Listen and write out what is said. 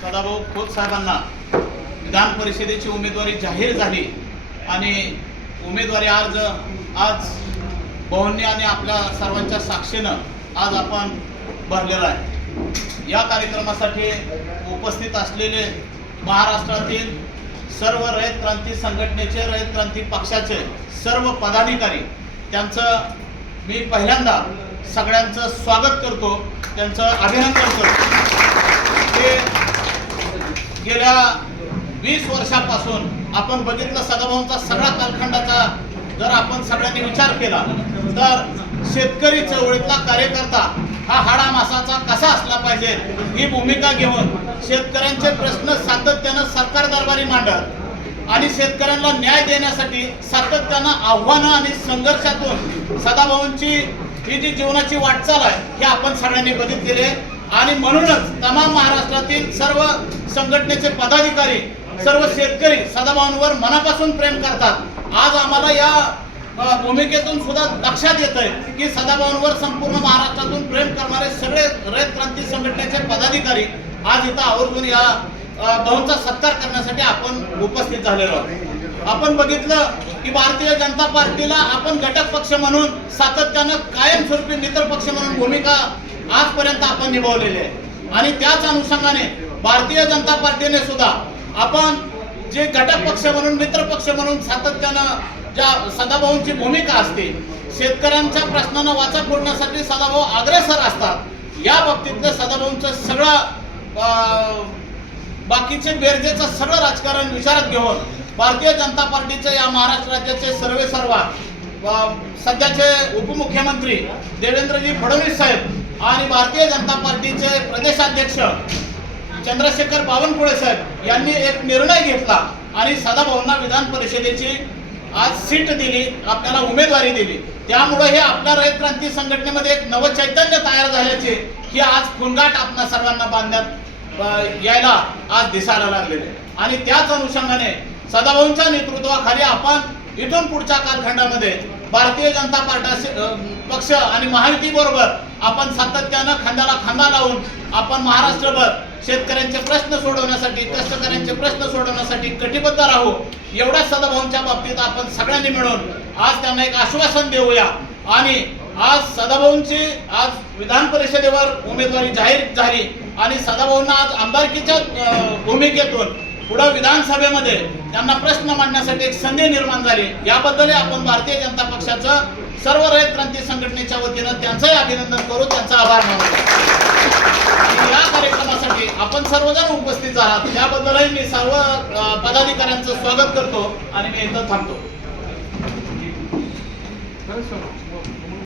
सदाभाऊ खोत साहेबांना विधान परिषदेची उमेदवारी जाहीर झाली आणि उमेदवारी अर्ज आज बहुन्य आणि आपल्या सर्वांच्या साक्षीनं आज आपण भरलेला आहे. या कार्यक्रमासाठी उपस्थित असलेले महाराष्ट्रातील सर्व रयत क्रांती संघटनेचे रयत क्रांती पक्षाचे सर्व पदाधिकारी त्यांचं मी पहिल्यांदा सगळ्यांचं स्वागत करतो त्यांचं अभिनंदन करतो. गेल्या वीस वर्षापासून आपण बघितलं सदाभाऊंचा सगळा कालखंडाचा जर आपण सगळ्यांनी विचार केला तर शेतकरी चळवळीतला कार्यकर्ता हा हाडा मासाचा कसा असला पाहिजे ही भूमिका घेऊन शेतकऱ्यांचे प्रश्न सातत्यानं सरकार दरबारी मांडत आणि शेतकऱ्यांना न्याय देण्यासाठी सातत्यानं आव्हानं आणि संघर्षातून सदाभाऊंची ही जी जीवनाची वाटचाल आहे हे आपण सगळ्यांनी बघितलेली आहे. आणि म्हणूनच तमाम महाराष्ट्रातील सर्व संघटनेचे पदाधिकारी सर्व शेतकरी सदाभाऊंवर मनापासून प्रेम करतात. आज आम्हाला या भूमिकेतून सुद्धा लक्षात येत आहे की सदाभाऊंवर संपूर्ण महाराष्ट्रातून प्रेम करणारे सगळे रयत क्रांती संघटनेचे पदाधिकारी आज इथं आवर्जून या भाऊंचा सत्कार करण्यासाठी आपण उपस्थित झालेलो आहोत. आपण बघितलं की भारतीय जनता पार्टीला आपण घटक पक्ष म्हणून सातत्यानं कायमस्वरूपी मित्र पक्ष म्हणून भूमिका आजपर्यंत आपण निभावलेले आहे. आणि त्याच अनुषंगाने भारतीय जनता पार्टीने सुद्धा आपण जे घटक पक्ष म्हणून मित्र पक्ष म्हणून सातत्यानं ज्या सदाभाऊंची भूमिका असते शेतकऱ्यांच्या प्रश्नांना वाचा फोडण्यासाठी सदाभाऊ अग्रेसर असतात. या बाबतीतलं सदाभाऊंचं सगळं बाकीचे बेरजेचं सगळं राजकारण विचारात घेऊन भारतीय जनता पार्टीचे या महाराष्ट्र राज्याचे सर्वे सर्वा सध्याचे उपमुख्यमंत्री देवेंद्रजी फडणवीस साहेब आणि भारतीय जनता पार्टीचे प्रदेशाध्यक्ष चंद्रशेखर बावनकुळे साहेब यांनी एक निर्णय घेतला आणि सदाभाऊंना विधान परिषदेची आज सीट दिली आपल्याला उमेदवारी दिली. त्यामुळे हे आपल्या रयत क्रांती संघटनेमध्ये एक नवचैतन्य तयार झाल्याचे ही आज फुणगाट आपल्या सर्वांना बांधण्यात यायला आज दिसायला लागलेले. आणि त्याच अनुषंगाने सदाभाऊंच्या नेतृत्वाखाली आपण इथून पुढच्या कालखंडामध्ये भारतीय जनता पार्टी पक्ष आणि महायुती बरोबर आपण सातत्यानं खांद्याला खांदा लावून आपण महाराष्ट्रभर शेतकऱ्यांचे प्रश्न सोडवण्यासाठी कष्टकऱ्यांचे प्रश्न सोडवण्यासाठी कटिबद्ध राहू एवढ्या सदाभाऊंच्या बाबतीत आपण सगळ्यांनी मिळून आज त्यांना एक आश्वासन देऊया. आणि आज सदाभाऊंची आज विधान परिषदेवर उमेदवारी जाहीर झाली आणि सदाभाऊंना आज आमदारकीच्या भूमिकेतून पुढं विधानसभेमध्ये त्यांना प्रश्न मांडण्यासाठी एक संधी निर्माण झाली. याबद्दल आपण भारतीय जनता पक्षाचं सर्व रयत क्रांती संघटनेच्या वतीनं त्यांचंही अभिनंदन करू त्यांचा आभार मानतो. या कार्यक्रमासाठी आपण सर्वजण उपस्थित आहात. याबद्दलही मी सर्व पदाधिकाऱ्यांचं स्वागत करतो आणि मी इथं थांबतो.